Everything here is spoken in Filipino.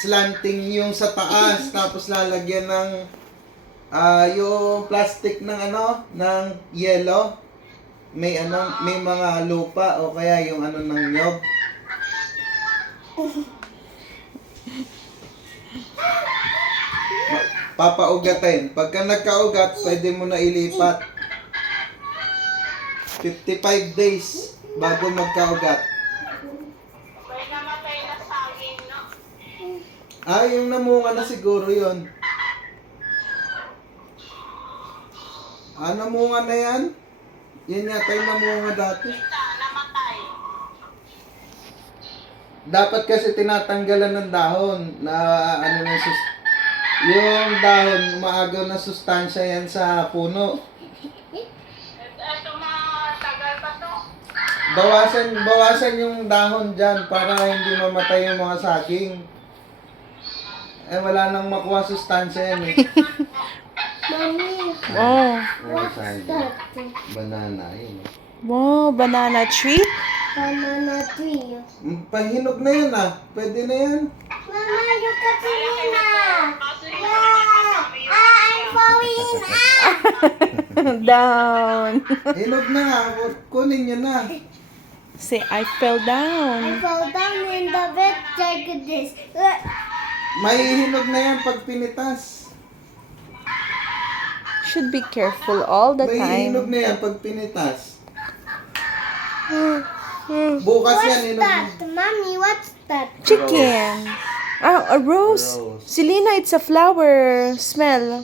slanting yung sa taas, tapos lalagyan ng yung plastic ng ng yellow. May may mga lupa o kaya yung ng nyog. Papaugatin. Pagka nagkaugat, pwede mo na ilipat. 55 days bago magkaugat. May namatay na saging, no? Yung namunga na siguro yun. Namunga na yan? Yan yata yung namunga dati. Namatay. Dapat kasi tinatanggalan ng dahon na yung dahon, maagaw na sustansya yan sa puno. Ito matagal pa to. Bawasan yung dahon dyan para hindi mamatay yung mga saging. Wala nang makuha sustansya yan eh. Mommy, Wow. what's that? Banana, yun. Wow, banana tree? Banana tree. Pahinog na yan Pwede na yan. Mama, look at me now. Yeah. I'm falling out. Down. Hinog na nga. Kunin nyo na. Say, I fell I down. fell down in the bed like this. May hinog na yan pag pinitas. Should be careful all the May hinog time. na yan pag pinitas. Bukas yan, What's hinog that? Mommy, what's that? Chicken. A rose. Rose. Selena, it's a flower smell.